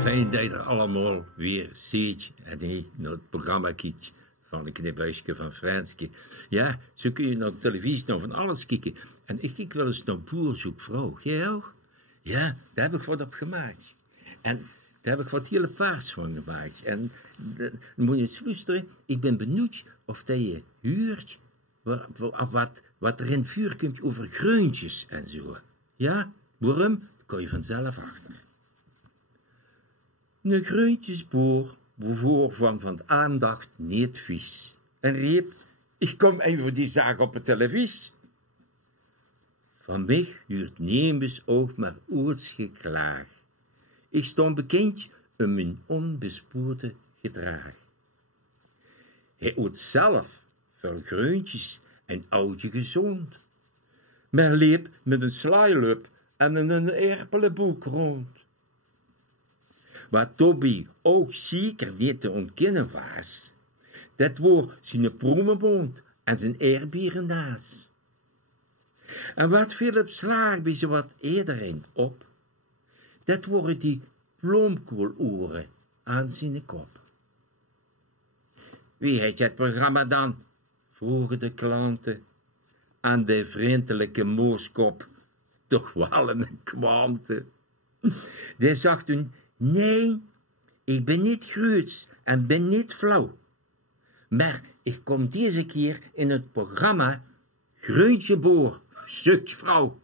Fijn dat je er allemaal weer ziet en niet naar het programma kijkt van de kniphuisje van Franske. Ja, zo kun je naar de televisie naar van alles kijken. En ik kijk wel eens naar Boer zoekt vrouw. Jij ook? Ja, daar heb ik wat op gemaakt. En daar heb ik wat hele paars van gemaakt. En dan moet je eens luisteren. Ik ben benieuwd of dat je huurt wat er in het vuur komt over greuntjes en zo. Ja, waarom? Dat kan je vanzelf achter. Een greuntjesboer bevoor van de aandacht niet vies. En riep, ik kom even die zaak op de televisie. Van mij huurt nemens ook maar ooits geklaag. Ik stond bekend om mijn onbespoorde gedrag. Hij oet zelf veel greuntjes en oudje gezond. Maar liep met een slaailup en een erpelenboek rond. Wat Toby ook zeker niet te ontkennen was, dat was zijn proemenbond en zijn eerbierennaas. En wat Philip Slaag bij zo wat eerder op, dat worden die bloemkooloren aan zijn kop. Wie heeft het programma dan? Vroegen de klanten aan de vriendelijke mooskop, toch wel een kwante. Die zag toen, nee, ik ben niet gruuts en ben niet flauw. Maar ik kom deze keer in het programma Greuntje Boer, Zucht Vrouw.